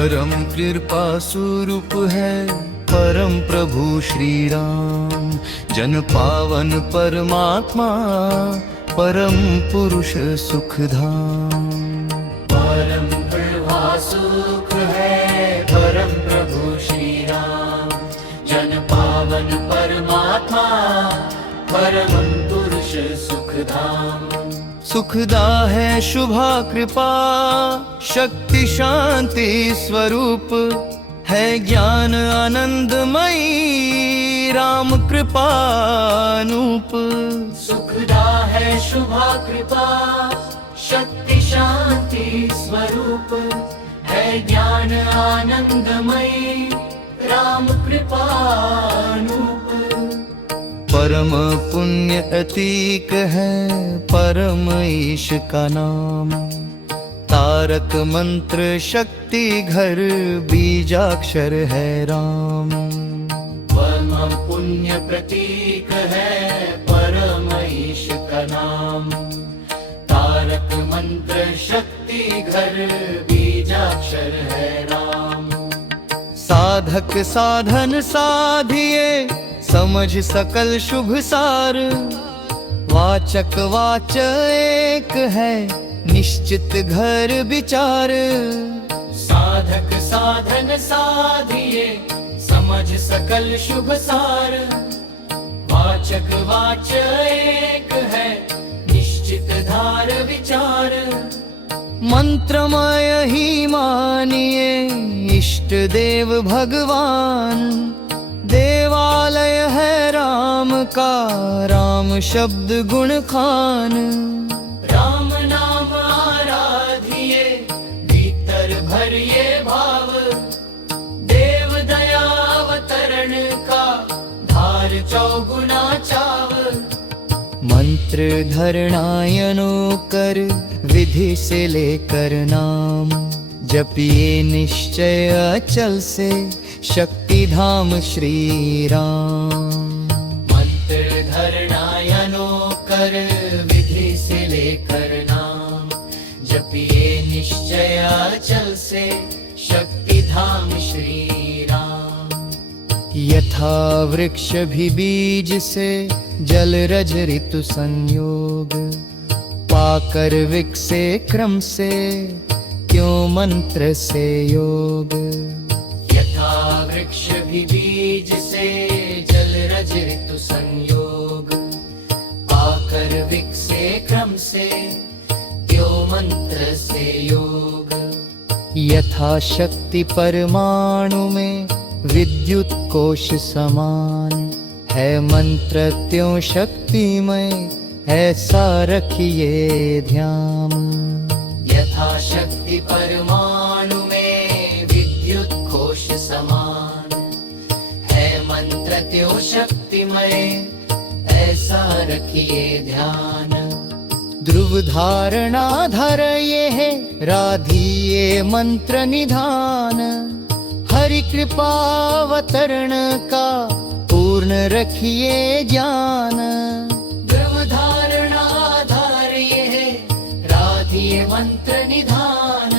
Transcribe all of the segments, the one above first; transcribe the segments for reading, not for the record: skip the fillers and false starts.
परम कृपा स्वरूप है परम प्रभु श्री राम। जन पावन परमात्मा परम पुरुष सुखधाम। परम प्रभा सुख है परम प्रभु श्री राम। जन पावन परमात्मा परम पुरुष सुखधाम। सुखदा है शुभा कृपा शक्ति शांति स्वरूप है ज्ञान आनंदमयी राम कृपानूप। सुखदा है शुभा कृपा शक्ति शांति स्वरूप है ज्ञान आनंदमयी राम कृपानूप। परम पुण्य अतीक है परम ईश का नाम। तारक मंत्र शक्ति घर बीजाक्षर है राम। परम पुण्य प्रतीक है परम ईश का नाम। तारक मंत्र शक्ति घर बीजाक्षर है राम। साधक साधन साधिए समझ सकल शुभ सार। वाचक वाच एक है निश्चित घर विचार। साधक साधन साधिए समझ सकल शुभ सार। वाचक वाच एक है निश्चित धार विचार। मंत्रमय ही मानिए इष्ट देव भगवान। देवालय है राम का राम शब्द गुण खान। राम नाम आराधिए भीतर भरिए भाव। देव दया अवतरण का धार चौगुना चाव। मंत्र धरणायनो कर विधि से लेकर नाम। जपिए निश्चय अचल से शक्ति धाम श्री राम। मंत्र धरणायनो कर विधि से लेकर नाम। जपिए निश्चय अचल से शक्ति धाम श्री राम। यथा वृक्ष भी बीज से जल रज ऋतु संयोग। पाकर विकसे क्रम से क्यों मंत्र से योग। यथा वृक्ष भी बीज से जल रज ऋतु संयोग। पाकर विकसे क्रम से क्यों मंत्र से योग। यथा शक्ति परमाणु में विद्युत कोश समान है मंत्र त्यों शक्तिमय ऐसा रखिए ध्यान। यथा शक्ति परमाणु में विद्युत कोश समान है मंत्र त्यों शक्तिमय ऐसा रखिए ध्यान। ध्रुव धारणा धर ये है राधिए मंत्र निधान। हरि कृपा अवतरण का पूर्ण रखिए ज्ञान। ध्रुव धारणा धार ये है राधिए मंत्र निधान।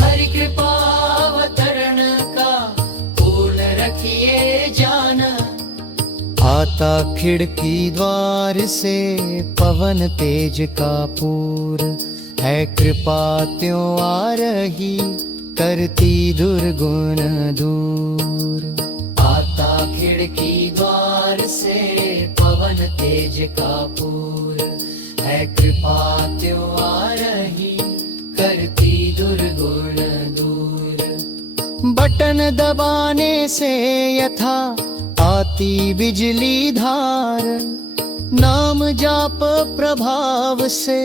हरि कृपा अवतरण का पूर्ण रखिए ज्ञान। आता खिड़की द्वार से पवन तेज का पूर है कृपा त्यों आ रही करती दुर्गुण दूर। आता खिड़की द्वार से पवन तेज का पूर है कृपा त्यों आ रही करती दुर्गुण दूर। बटन दबाने से यथा आती बिजली धार। नाम जाप प्रभाव से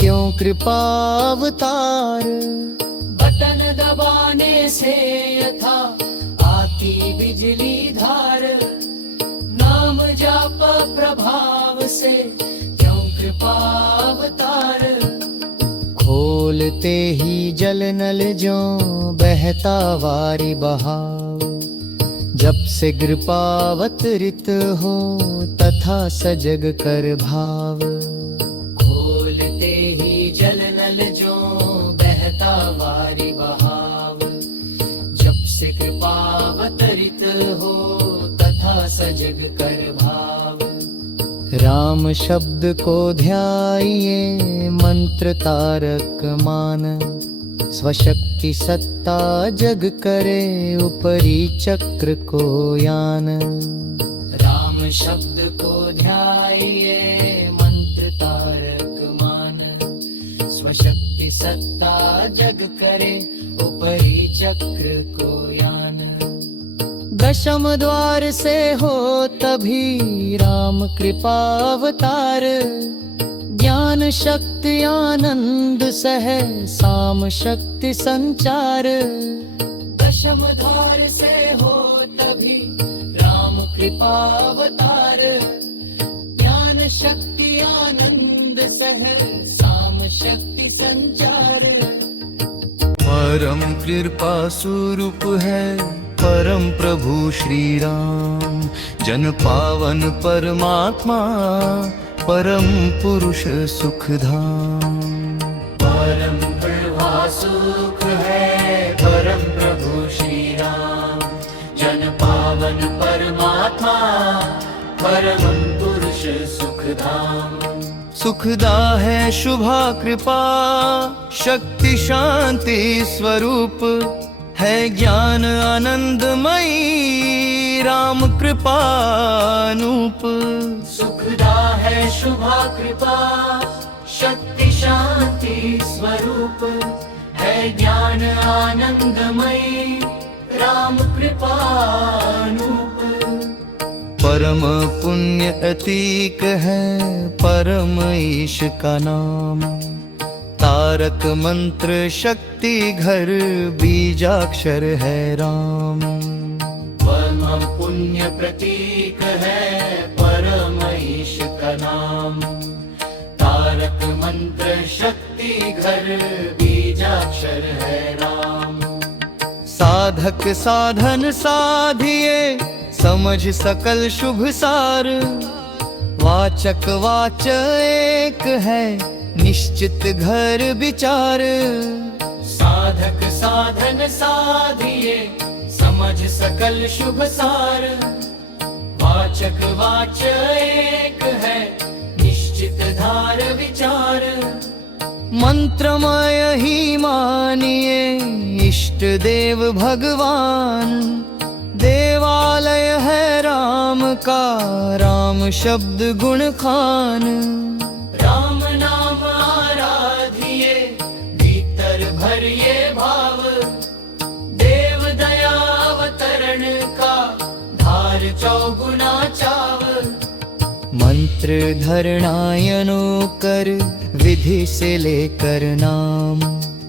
क्यों कृपा अवतार। बटन दबाने से यथा आती बिजली धार। नाम जाप प्रभाव से क्यों कृपा अवतार। खोलते ही जल नल जो बहता वारी बहाव। जब से कृपावतरित हो तथा सजग कर भाव। खोलते ही जल नल जो बहता वारी बहाव। से कृपा अवतरित हो तथा सजग कर भाव। राम शब्द को ध्याइए मंत्र तारक मान, स्वशक्ति सत्ता जग करे ऊपरी चक्र को यान। राम शब्द को ध्याइए मंत्र तारक मान, स्वशक्ति सत्ता जग करे ऊपरी चक्र को यान। दशम द्वार से हो तभी राम कृपा अवतार, ज्ञान शक्ति आनंद सह साम शक्ति संचार। दशम द्वार से हो तभी राम कृपा अवतार, ज्ञान शक्ति आनंद सह साम शक्ति संचार। परम कृपा स्वरूप है परम प्रभु श्री राम, जन पावन परमात्मा परम पुरुष सुखधाम। परम प्रभा सुख है परम प्रभु श्री राम, जन पावन परमात्मा परम पुरुष सुखधाम। सुखदा है शुभा कृपा शक्ति शांति स्वरूप, है ज्ञान आनंदमयी राम कृपानूप। सुखदा है शुभा कृपा शक्ति शांति स्वरूप, है ज्ञान आनंदमयी राम कृपानूप। परम पुण्य अतीक है परम ईश का नाम, तारक मंत्र शक्ति घर बीजाक्षर है राम। परम पुण्य प्रतीक है परम ईश का नाम, तारक मंत्र शक्ति घर बीजाक्षर है राम। साधक साधन साधिए समझ सकल शुभ सार, वाचक वाच एक है निश्चित घर विचार। साधक साधन साधिए समझ सकल शुभ सार, वाचक वाच एक है निश्चित धार विचार। मंत्रमय ही मानिए इष्ट देव भगवान, देवालय है राम का राम शब्द गुण खान। राम नाम आराधिए भीतर भरिए भाव, देव दया अवतरण का धार चौगुना चाव। मंत्र धरणायनो कर विधि से लेकर नाम,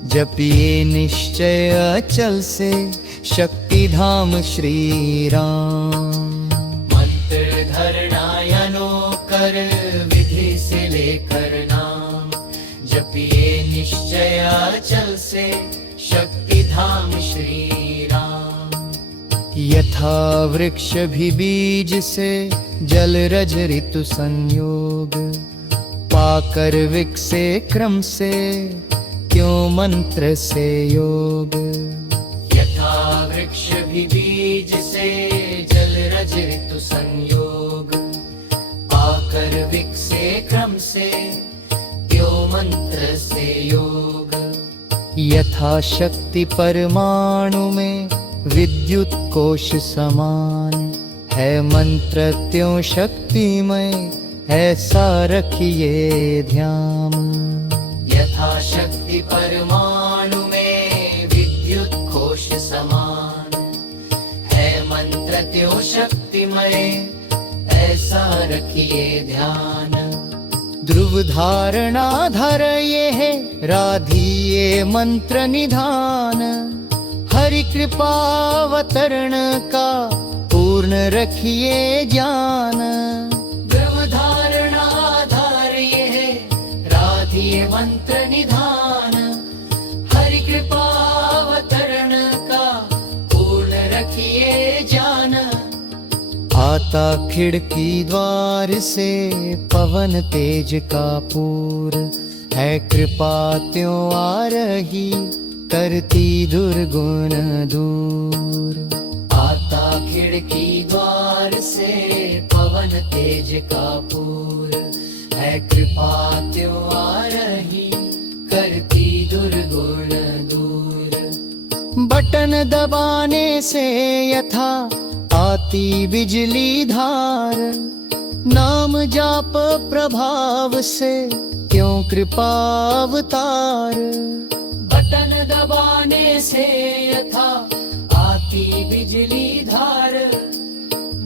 जपिए निश्चय अचल से शक्ति धाम श्री राम। मंत्र धरणायनो कर विधि से लेकर नाम, जपिए निश्चय अचल से शक्ति धाम श्री राम। यथा वृक्ष भी बीज से जल रज ऋतु संयोग, पाकर विकसे क्रम से क्यों मंत्र से योग। यथा वृक्ष भी बीज से जल रज ऋतु संयोग, पाकर विकसे क्रम से क्यों मंत्र से योग। यथा शक्ति परमाणु में विद्युत कोश समान, है मंत्र त्यों शक्तिमय ऐसा रखिए ध्यान। यथा शक्ति परमाणु में विद्युत कोश समान, है मंत्र त्यों शक्तिमय ऐसा रखिए ध्यान। ध्रुव धारणा धर ये है राधिए मंत्र निधान, हरि कृपा अवतरण का पूर्ण रखिए ज्ञान। ध्रुव धारणा धार ये है राधिए मंत्र निधान, हरि कृपा अवतरण का पूर्ण रखिए ज्ञान। आता खिड़की द्वार से पवन तेज का पूर, है कृपा त्यों आ रही करती दुर्गुण दूर। आता खिड़की द्वार से पवन तेज का पूर, है कृपा त्यों आ रही करती दुर्गुण दूर। बटन दबाने से यथा आती बिजली धार, नाम जाप प्रभाव से क्यों कृपा अवतार। बटन दबाने से यथा आती बिजली धार,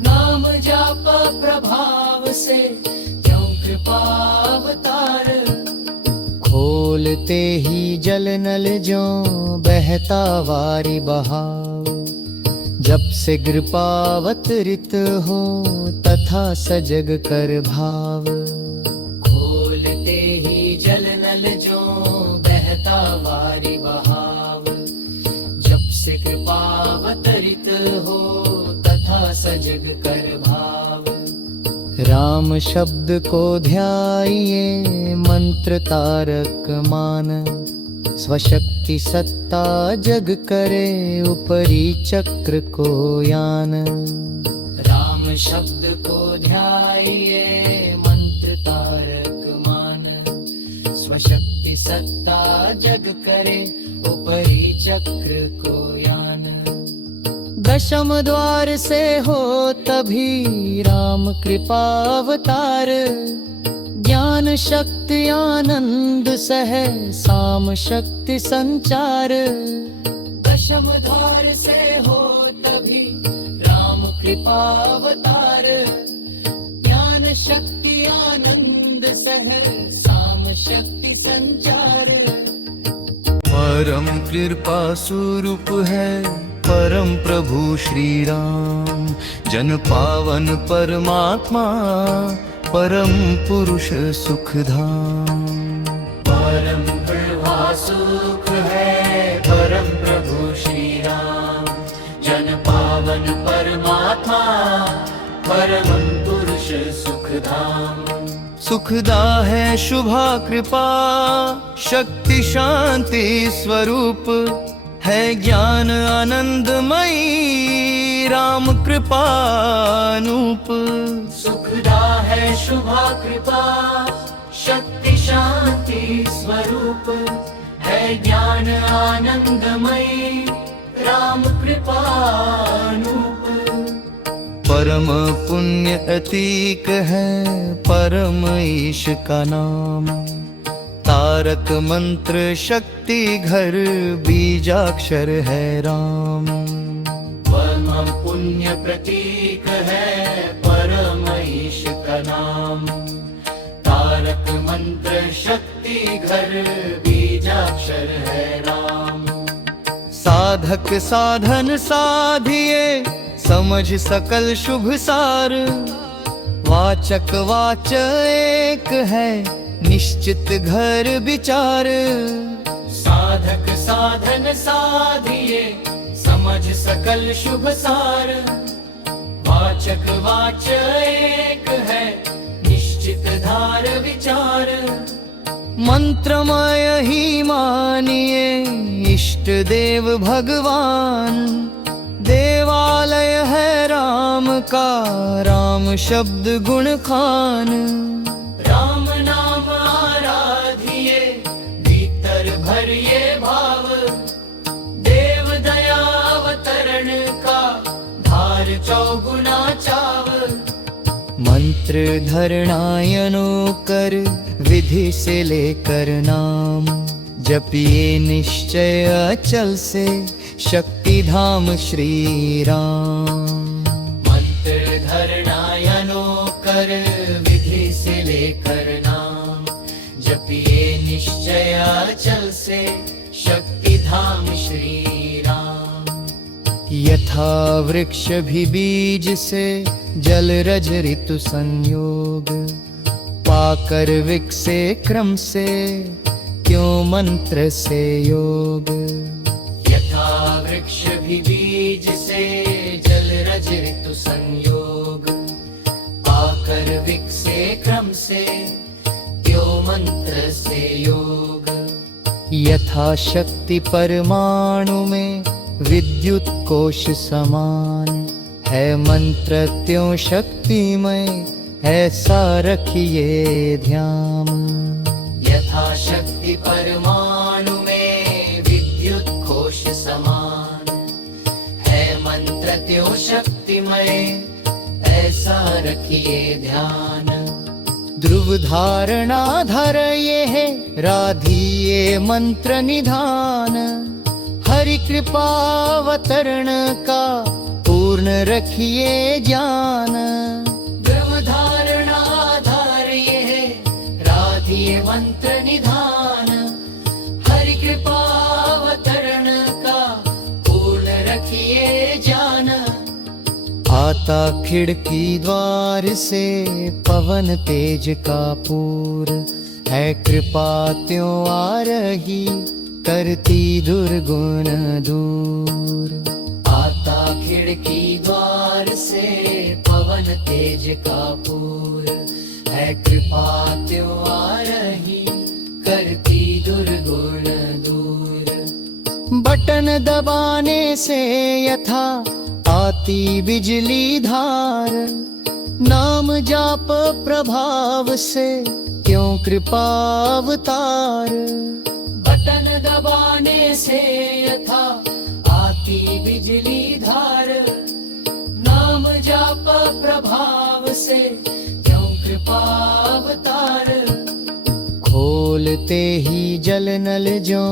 नाम जाप प्रभाव से क्यों कृपा अवतार। खोलते ही जल नल जो बहता वारी बहाव, जब से कृपावतरित हो तथा सजग कर भाव। खोलते ही जल नल जो बहता वारी बहाव, जब से कृपावतरित हो तथा सजग कर भाव। राम शब्द को ध्याइए मंत्र तारक मान, स्वशक्ति सत्ता जग करे ऊपरी चक्र को यान। राम शब्द को ध्याइए मंत्र तारक मान, स्वशक्ति सत्ता जग करे ऊपरी चक्र को यान। दशम द्वार से हो तभी राम कृपा अवतार, ज्ञान शक्ति आनंद सह साम शक्ति संचार। दशम द्वार से हो तभी राम कृपा अवतार, ज्ञान शक्ति आनंद सह साम शक्ति संचार। परम कृपा स्वरूप है परम प्रभु श्री राम, जन पावन परमात्मा परम पुरुष सुखधाम। परम प्रभा सुख है परम प्रभु श्री राम, जन पावन परमात्मा परम पुरुष सुखधाम। सुखदा है शुभा कृपा शक्ति शांति स्वरूप, है ज्ञान आनंदमयी राम कृपानूप। सुखदा है शुभा कृपा शक्ति शांति स्वरूप, है ज्ञान आनंदमयी राम कृपानूप। परम पुण्य अतीक है परम ईश का नाम, तारक मंत्र शक्ति घर बीजाक्षर है राम। परम पुण्य प्रतीक है परम ईश का नाम, तारक मंत्र शक्ति घर बीजाक्षर है राम। साधक साधन साधिए समझ सकल शुभ सार, वाचक वाच एक है निश्चित घर विचार। साधक साधन साधिए समझ सकल शुभ सार, वाचक वाच एक है निश्चित धार विचार। मंत्रमय ही मानिए इष्ट देव भगवान, देवालय है राम का राम शब्द गुण खान। राम नाम आराधिए भीतर भरिए भाव, देव दया अवतरण का धार चौगुना चाव। मंत्र धरणायनो कर विधि से लेकर नाम, जपिए निश्चय अचल से शक्ति धाम श्री राम। मंत्र धरणायनो कर विधि से लेकर नाम, जपिए निश्चय अचल से शक्ति धाम श्री राम। यथा वृक्ष भी बीज से जल रज ऋतु संयोग, पाकर विकसे क्रम से क्यों मंत्र से योग। यथा वृक्ष भी बीज से जल रज ऋतु संयोग, पाकर विकसे क्रम से क्यों मंत्र से योग। यथाशक्ति परमाणु में विद्युत कोश समान है मंत्र त्यों शक्तिमय, ऐसा रखिए ध्यान। यथाशक्ति परमाणु में विद्युत कोश समान है मंत्र त्यों शक्तिमय, ऐसा रखिए ध्यान। ध्रुव धारणा धर ये है राधिये मंत्र निधान, हरि कृपावतरण का पूर्ण रखिए ज्ञान। ध्रुव धारणा आधार ये है राधिये मंत्र निधान, हरि कृपावतरण का पूर्ण रखिए ज्ञान। आता खिड़की द्वार से पवन तेज का पूर, है कृपा त्यों आ रही करती दुर्गुण दूर। आता खिड़की द्वार से पवन तेज का पूर, है कृपा त्यों आ रही करती दुर्गुण दूर। बटन दबाने से यथा आती बिजली धार, नाम जाप प्रभाव से क्यों कृपा अवतार। बटन दबाने से यथा आती बिजली धार, नाम जाप प्रभाव से क्यों कृपा अवतार। खोलते ही जल नल जो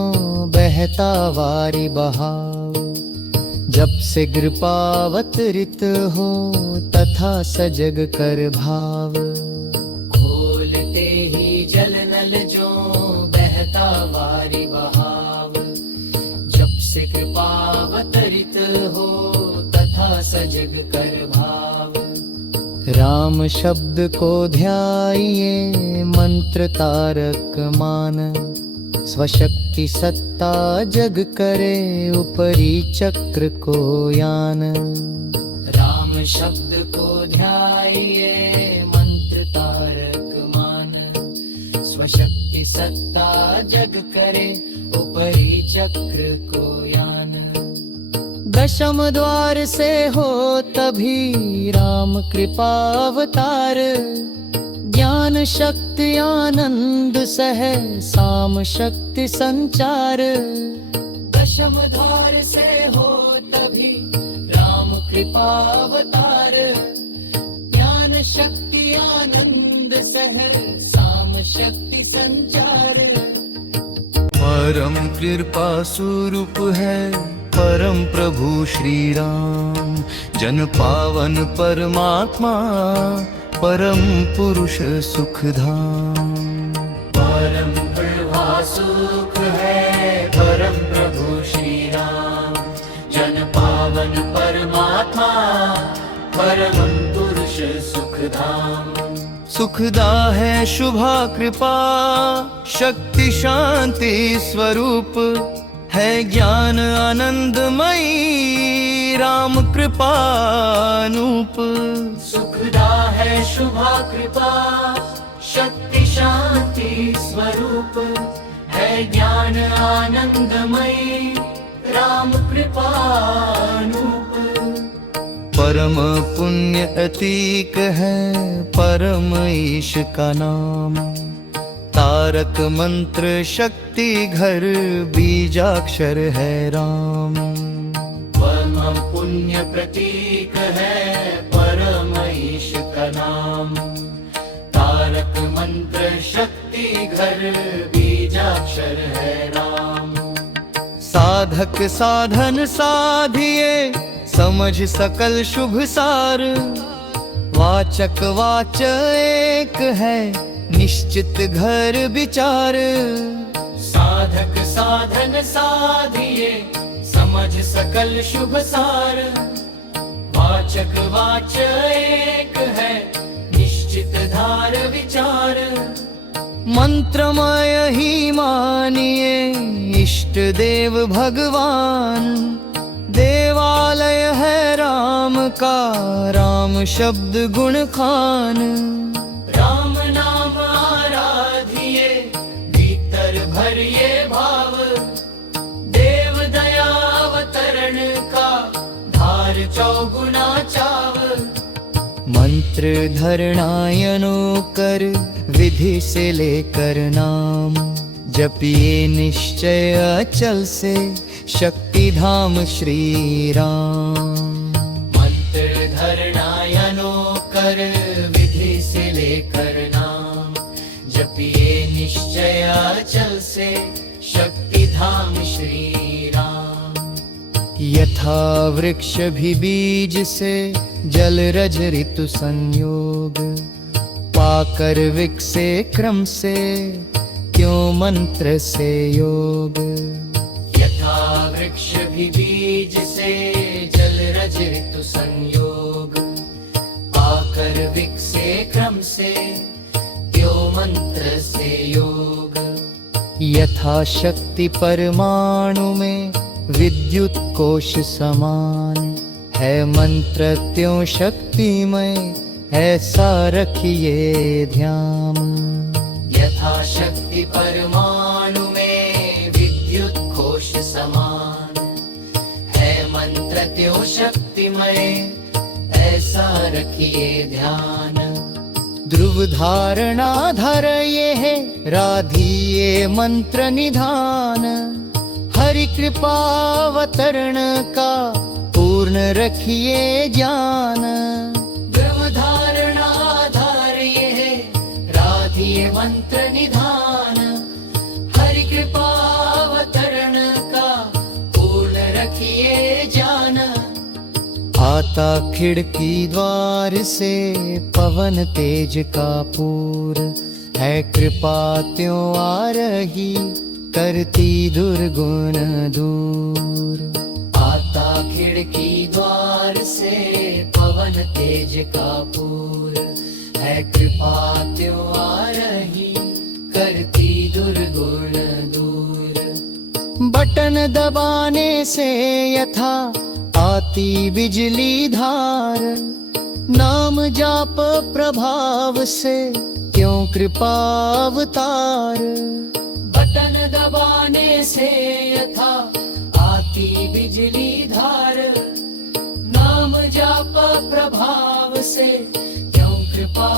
बहता वारी बहाव, जब से कृपावतरित हो तथा सजग कर भाव। खोलते ही जल नल जो बहता वारी बहाव, जब से कृपावतरित हो तथा सजग कर भाव। राम शब्द को ध्याइए मंत्र तारक मान, स्वशक्ति सत्ता जग करे ऊपरी चक्र को यान। राम शब्द को ध्याइए मंत्र तारक मान, स्वशक्ति सत्ता जग करे ऊपरी चक्र को यान। दशम द्वार से हो तभी राम कृपा अवतार, ज्ञान शक्ति आनंद सह साम शक्ति संचार। दशम द्वार से हो तभी राम कृपा अवतार, ज्ञान शक्ति आनंद सह साम शक्ति संचार। परम कृपा स्वरूप है परम प्रभु श्री राम, जन पावन परमात्मा परम पुरुष सुखधाम। परम प्रभा सुख है परम प्रभु श्री राम, जन पावन परमात्मा परम पुरुष सुखधाम। सुखदा है शुभा कृपा शक्ति शांति स्वरूप, है ज्ञान आनंदमयी राम कृपानूप। सुखदा है शुभा कृपा शक्ति शांति स्वरूप, है ज्ञान आनंदमयी राम कृपानूप। परम पुण्य अतीक है परम ईश का नाम, तारक मंत्र शक्ति घर बीजाक्षर है राम। परम पुण्य प्रतीक है परम ईश का नाम, तारक मंत्र शक्ति घर बीजाक्षर है राम। साधक साधन साधिए समझ सकल शुभ सार, वाचक वाच एक है निश्चित घर विचार। साधक साधन साधिए समझ सकल शुभ सार, वाचक वाच एक है निश्चित धार विचार। मंत्रमय ही मानिए इष्ट देव भगवान, देवालय है राम का राम शब्द गुण खान। राम नाम आराधिए भीतर भरिए भाव, चौगुना चाव। मंत्र धरणायनो कर विधि से लेकर नाम, जपिए निश्चय अचल से शक्ति धाम श्री राम। मंत्र धरणायनो कर विधि से लेकर नाम, जपिए निश्चय अचल से शक्ति धाम श्री राम। यथा वृक्ष भी बीज से जल रज ऋतु संयोग, पाकर विकसे क्रम से क्यों मंत्र से योग। यथा वृक्ष भी बीज से जल रज ऋतु संयोग, पाकर विकसे क्रम से क्यों मंत्र से योग। यथा शक्ति परमाणु में विद्युत कोश समान, है मंत्र त्यों शक्तिमय ऐसा रखिए ध्यान। यथा शक्ति परमाणु में विद्युत कोश समान, है मंत्र त्यों शक्तिमय ऐसा रखिए ध्यान। ध्रुव धारणा धर ये है राधिये मंत्र निधान, हरि कृपावतरण का पूर्ण रखिए ज्ञान। ध्रुव धारणा धार ये है राधिये मंत्र निधान, हरि कृपावतरण का पूर्ण रखिए ज्ञान। आता खिड़की द्वार से पवन तेज का पूर, है कृपा त्यों आ रही करती दुर्गुण दूर। आता खिड़की द्वार से पवन तेज का पूर, है कृपा त्यों आ रही करती दुर्गुण दूर। बटन दबाने से यथा आती बिजली धार, नाम जाप प्रभाव से क्यों कृपा अवतार। बटन दबाने से यथा आती बिजली धार, नाम जाप प्रभाव से क्यों कृपा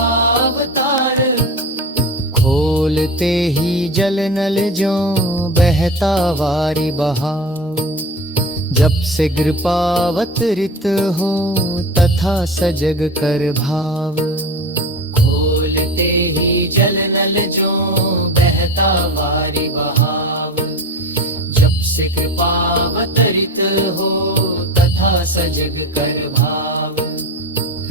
अवतार। खोलते ही जल नल जो बहता वारी बहाव, जब से कृपावतरित हो तथा सजग कर भाव। खोलते ही जल नल जो बहता वारी बहाव, जब से कृपावतरित हो तथा सजग कर भाव।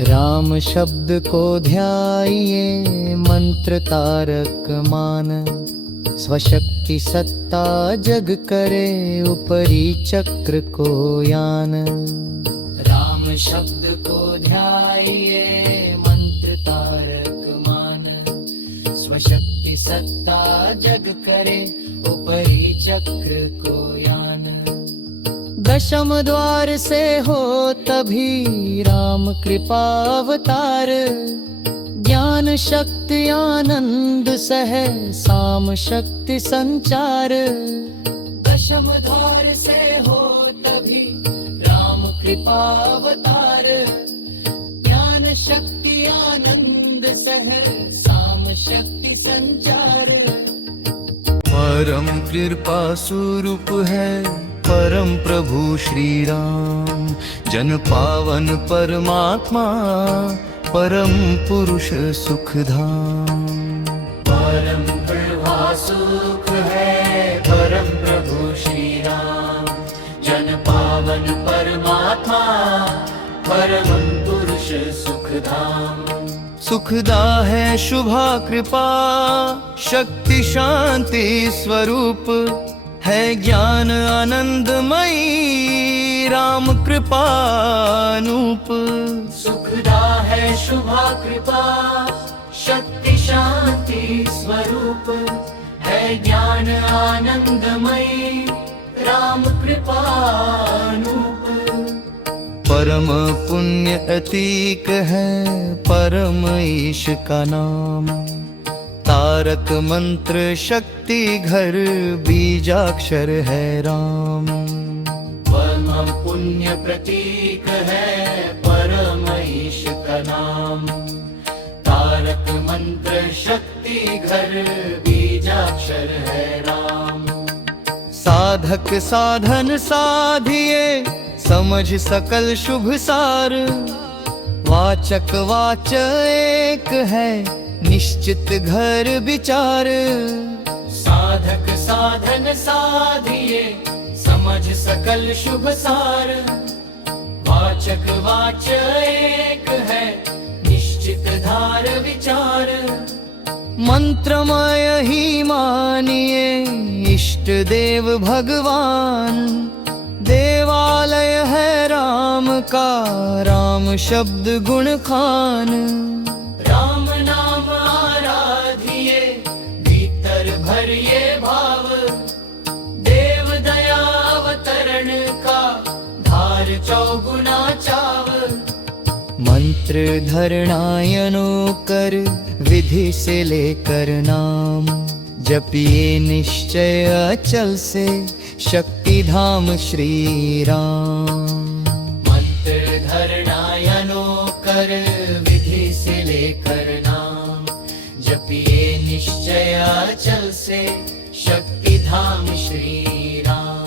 राम शब्द को ध्याइए मंत्र तारक मान, स्वशक्ति सत्ता जग करे ऊपरी चक्र को यान। राम शब्द को ध्याइए मंत्र तारक मान, स्वशक्ति सत्ता जग करे ऊपरी चक्र को यान। दशम द्वार से हो तभी राम कृपा अवतार, ज्ञान शक्ति आनंद सह साम शक्ति संचार। दशम द्वार से हो तभी राम कृपा अवतार, ज्ञान शक्ति आनंद सह साम शक्ति संचार। परम कृपा स्वरूप है परम प्रभु श्री राम, जन पावन परमात्मा परम पुरुष सुखधाम। परम प्रभा सुख है परम प्रभु श्री राम, जन पावन परमात्मा परम पुरुष सुखधाम। सुखदा है शुभा कृपा शक्ति शांति स्वरूप, है ज्ञान आनंदमयी राम कृपानूप। सुखदा है शुभा कृपा शक्ति शांति स्वरूप, है ज्ञान आनंदमयी राम कृपानूप। परम पुण्य अतीक है परम ईश का नाम, तारक मंत्र शक्ति घर बीजाक्षर है राम। परम पुण्य प्रतीक है मंत्र शक्ति घर बीजाक्षर है राम। साधक साधन साधिए समझ सकल शुभ सार, वाचक वाच एक है निश्चित घर विचार। साधक साधन साधिए समझ सकल शुभ सार, वाचक वाच एक है निश्चित धार विचार। मंत्रमय ही मानिए इष्ट देव भगवान, देवालय है राम का राम शब्द गुण खान। राम नाम आराधिए भीतर भरिए भाव, देव दया अवतरण का धार चौगुना चाव। मंत्र धरणायनो कर विधि से लेकर नाम, जपिए निश्चय अचल से शक्ति धाम श्री राम। मंत्र धरणायनो कर विधि से लेकर नाम, जपिए निश्चय अचल से शक्ति धाम श्री राम।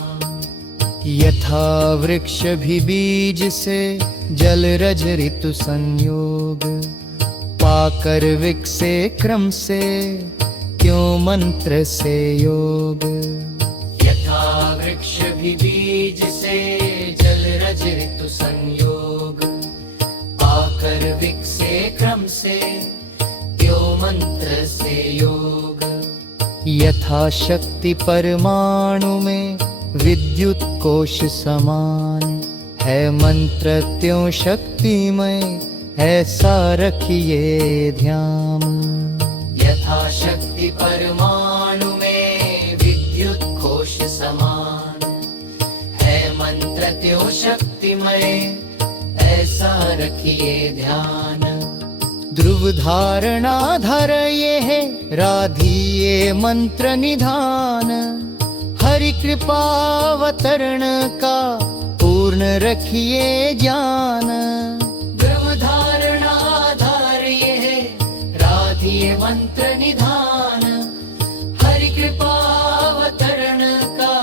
यथा वृक्ष भी बीज से जल रज ऋतु संयोग, पाकर विकसे क्रम से क्यों मंत्र से योग। यथा वृक्ष भी बीज से जल रज ऋतु संयोग, पाकर विकसे क्रम से क्यों मंत्र से योग। यथा शक्ति परमाणु में विद्युत कोश समान, है मंत्र त्यों शक्तिमय ऐसा रखिए ध्यान। यथा शक्ति परमाणु में विद्युत कोश समान, है मंत्र त्यों शक्तिमय ऐसा रखिए ध्यान। ध्रुव धारणा धर ये है राधिए मंत्र निधान, हरि कृपा अवतरण का पूर्ण रखिए ज्ञान। ध्रुव धारणा आधार ये है राधिए मंत्र निधान, हरि कृपा अवतरण का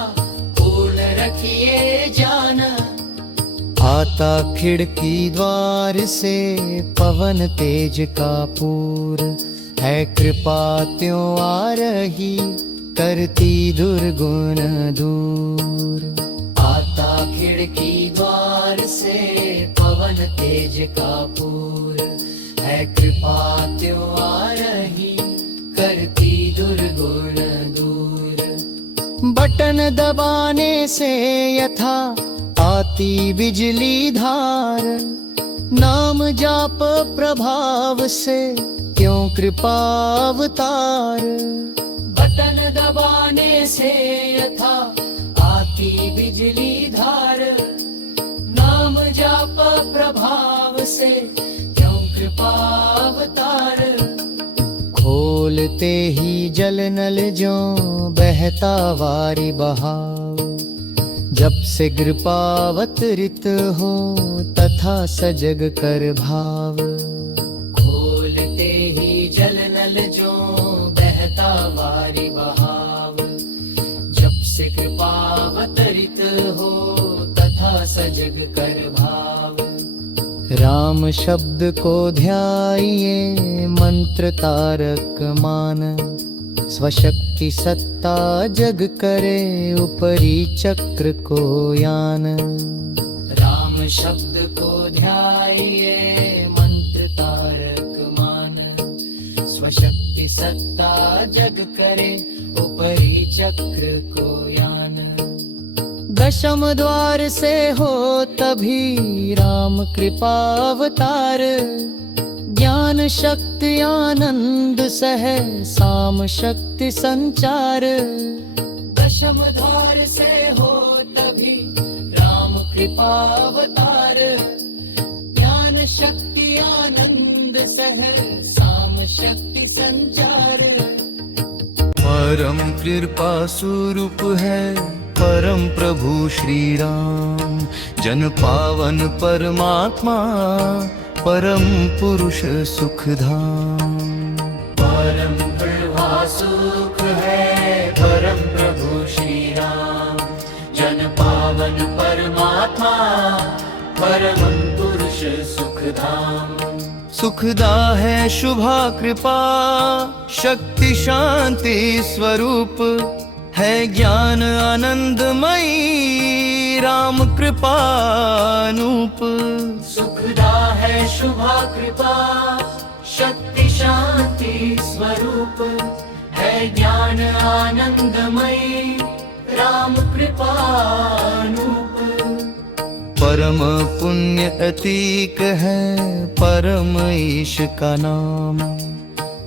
पूर्ण रखिए ज्ञान। आता खिड़की द्वार से पवन तेज का पूर, है कृपा त्यों आ रही करती दुर्गुण दूर। आता खिड़की द्वार से पवन तेज का पूर, है कृपा त्यों आ रही करती दुर्गुण दूर। बटन दबाने से यथा आती बिजली धार, नाम जाप प्रभाव से क्यों कृपा अवतार। बटन दबाने से यथा आती बिजली धार, नाम जाप प्रभाव से क्यों कृपा अवतार। खोलते ही जल नल जो बहता वारी बहाव, जब से कृपावतरित हो तथा सजग कर भाव। खोलते ही जल नल जो बहता वारी बहाव, जब से कृपावतरित हो तथा सजग कर भाव। राम शब्द को ध्याइए मंत्र तारक मान, स्वशक्ति सत्ता जग करे ऊपरी चक्र को यान। राम शब्द को ध्याइए मंत्र तारक मान, स्वशक्ति सत्ता जग करे ऊपरी चक्र को यान। दशम द्वार से हो तभी राम कृपा अवतार, ज्ञान शक्ति आनंद सह साम शक्ति संचार। दशम द्वार से हो तभी राम कृपा अवतार, ज्ञान शक्ति आनंद सह साम शक्ति संचार। परम कृपा स्वरूप है परम प्रभु श्री राम, जन पावन परमात्मा परम पुरुष सुखधाम। सुख है परम प्रभु श्री राम। जन पावन परमात्मा परम पुरुष सुखधाम। सुखदा है शुभा कृपा, शक्ति शांति स्वरूप है ज्ञान आनंदमयी राम कृपानूप। सुखदा है शुभा कृपा, शक्ति शांति स्वरूप है ज्ञान आनंदमयी राम कृपानूप। परम पुण्य अतीक है परम ईश का नाम।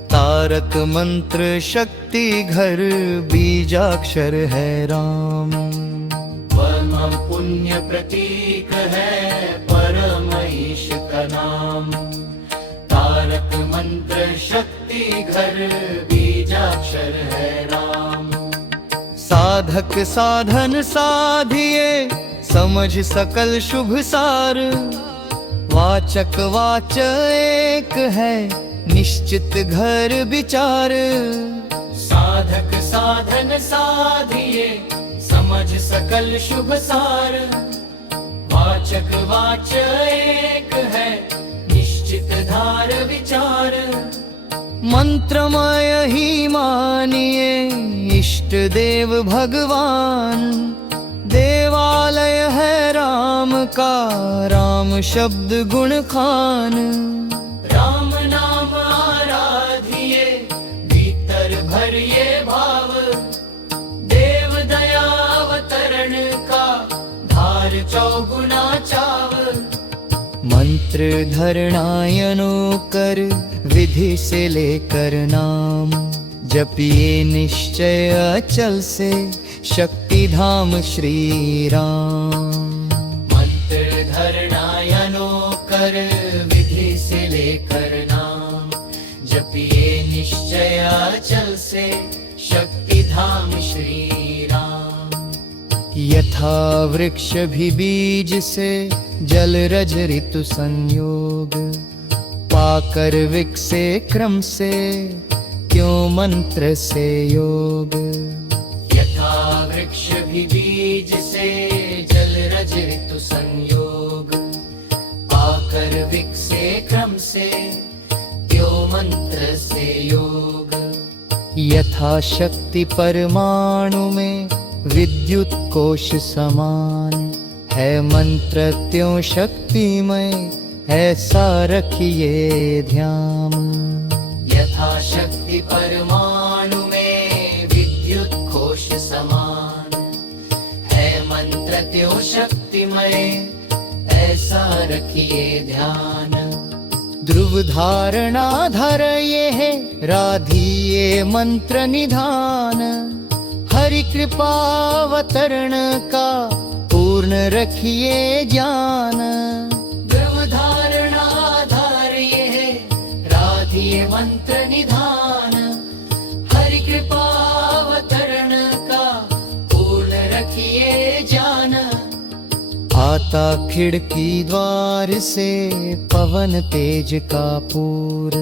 तारक मंत्र शक्ति घर बीजाक्षर है राम। परम पुण्य प्रतीक है परम ईश का नाम। तारक मंत्र शक्ति घर बीजाक्षर है राम। साधक साधन साधिए समझ सकल शुभ सार। वाचक वाच एक है निश्चित घर विचार। साधक साधन साधिए समझ सकल शुभ सार। वाचक वाच एक है निश्चित धार विचार। मंत्रमय ही मानिए इष्ट देव भगवान। देवालय है राम का राम शब्द गुण खान। राम नाम आराधिए भीतर भरिए भाव। देव दया अवतरण का धार चौगुना चाव। मंत्र धरणायनो कर विधि से लेकर नाम। जपिए निश्चय अचल से शक्ति धाम श्री राम। मंत्र धरणायनो कर विधि से लेकर नाम। जपिए निश्चय अचल से शक्ति धाम श्री राम। यथा वृक्ष भी बीज से जल रज ऋतु संयोग। पाकर विकसे क्रम से क्यों मंत्र से योग। यथा वृक्ष भी बीज से जल रज ऋतु संयोग। पाकर विकसे क्रम से त्यो मंत्र से योग। यथा शक्ति परमाणु में विद्युत कोश समान। है मंत्र त्यों शक्तिमय ऐसा रखिए ध्यान। यथा शक्ति परमाणु में विद्युत कोश समान। है मंत्र त्यो शक्तिमय ऐसा रखिए ध्यान। ध्रुव धारणा धर ये है राधिए मंत्र निधान। हरि कृपावतरण का पूर्ण रखिए ज्ञान। ध्रुव धारणा धार ये है राधिए मंत्र निधान। हरि कृपावतरण का पूर्ण रखिए ज्ञान। आता खिड़की द्वार से पवन तेज का पूर।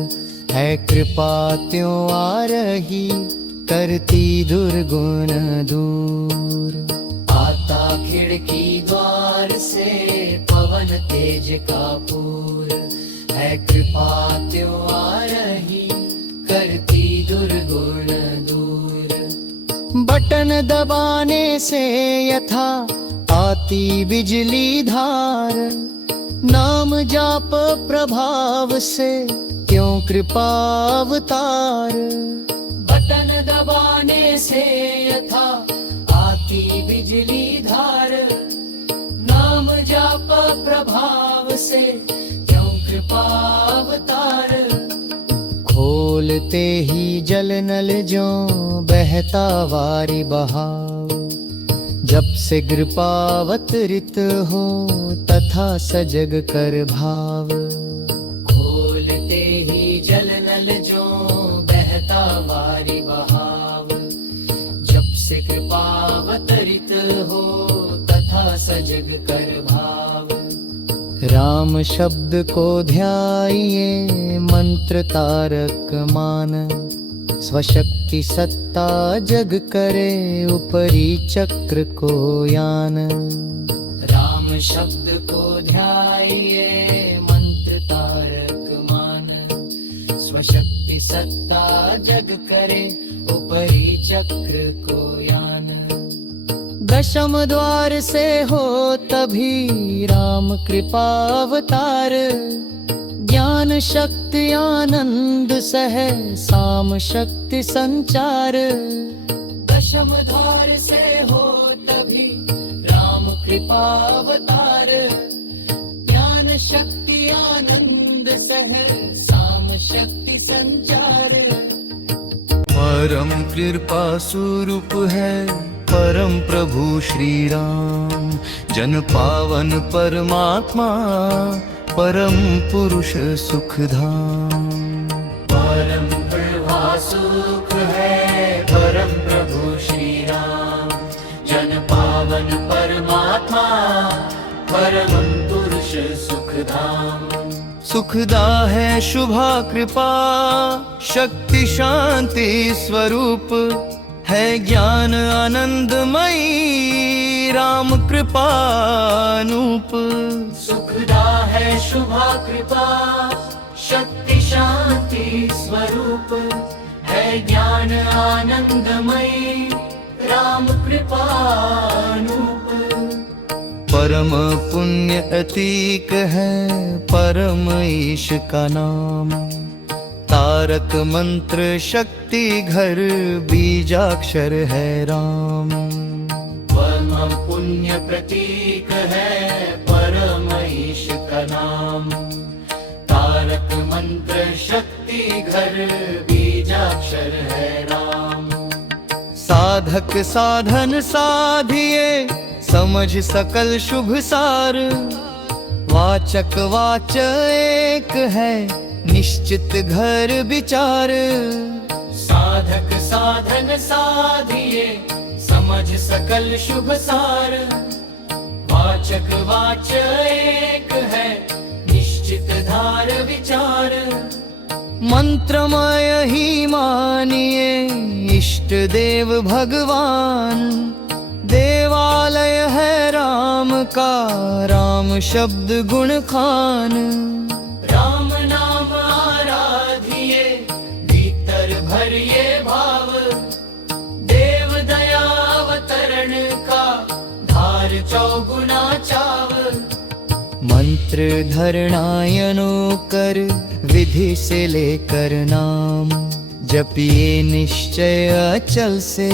है कृपा त्यों आ रही करती दुर्गुण दूर। आता खिड़की द्वार से पवन तेज का पूर। है कृपा त्यों आ रही करती दुर्गुण दूर। बटन दबाने से यथा आती बिजली धार। नाम जाप प्रभाव से क्यों कृपा अवतार। बटन दबाने से यथा आती बिजली धार। नाम जाप प्रभाव से क्यों कृपा अवतार। खोलते ही जल नल जो बहता वारी बहाव। जब से कृपावतरित हो तथा सजग कर भाव। खोलते ही जल नल जो बहता वारी बहाव। जब से कृपावतरित हो तथा सजग कर भाव। राम शब्द को ध्याइए मंत्र तारक मान। स्वशक्ति शक्ति सत्ता जग करे ऊपरी चक्र को यान। राम शब्द को ध्याइए मंत्र तारक मान, स्वशक्ति सत्ता जग करे ऊपरी चक्र को यान। दशम द्वार से हो तभी राम कृपावतार, ज्ञान शक्ति आनंद सह साम शक्ति संचार। दशम द्वार से हो तभी राम कृपावतार, ज्ञान शक्ति आनंद सह साम शक्ति संचार। परम कृपा स्वरूप है परम प्रभु श्री राम, जन पावन परमात्मा परम पुरुष सुखधाम। परम प्रभा सुख है परम प्रभु श्री राम, जन पावन परमात्मा परम पुरुष सुखधाम। सुखदा है शुभा कृपा शक्ति शांति स्वरूप, है ज्ञान आनंदमयी राम कृपानूप। सुखदा है शुभा कृपा शक्ति शांति स्वरूप, है ज्ञान आनंदमयी राम कृपानूप। परम पुण्य अतीक है परम ईश का नाम, तारक मंत्र शक्ति घर बीजाक्षर है राम। परम पुण्य प्रतीक है परम ईश का नाम, तारक मंत्र शक्ति घर बीजाक्षर है राम। साधक साधन साधिए समझ सकल शुभ सार, वाचक वाच एक है निश्चित घर विचार। साधक साधन साधिए समझ सकल शुभ सार, वाचक वाच एक है निश्चित धार विचार। मंत्रमय ही मानिए इष्ट देव भगवान, देवालय है राम का राम शब्द गुण खान। राम नाम आराधिए भीतर भरिए भाव, देव दया अवतरण का धार चौगुना चाव। मंत्र धरणायनो कर विधि से लेकर नाम, जपिए निश्चय अचल से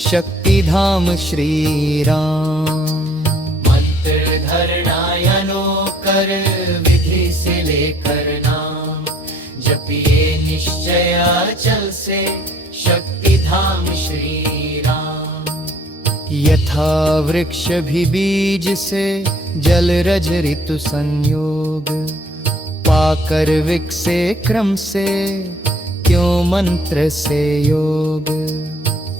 शक्ति धाम श्री राम। मंत्र धरणायनो कर विधि से लेकर नाम, जपिए निश्चय अचल से शक्ति धाम श्री राम। यथा वृक्ष भी बीज से जल रज ऋतु संयोग, पाकर विकसे क्रम से क्यों मंत्र से योग।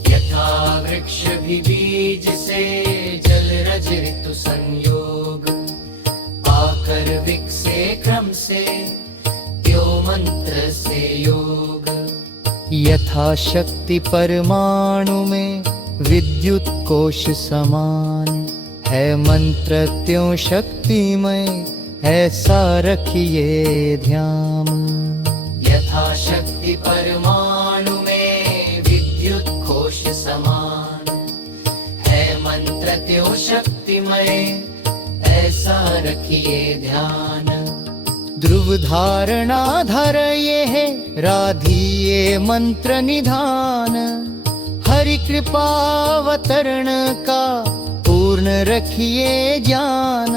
यथा वृक्ष भी बीज से जल रज ऋतु संयोग, पाकर विकसे क्रम से क्यों मंत्र से योग। यथा शक्ति परमाणु में विद्युत कोश समान, है मंत्र त्यों शक्तिमय ऐसा रखिए ध्यान। यथा शक्ति परमाणु में विद्युत कोश समान, है मंत्र त्यों शक्तिमय ऐसा रखिए ध्यान। ध्रुव धारणा धरये है राधिये मंत्र निधान, हरि कृपावतरण का पूर्ण रखिए ज्ञान।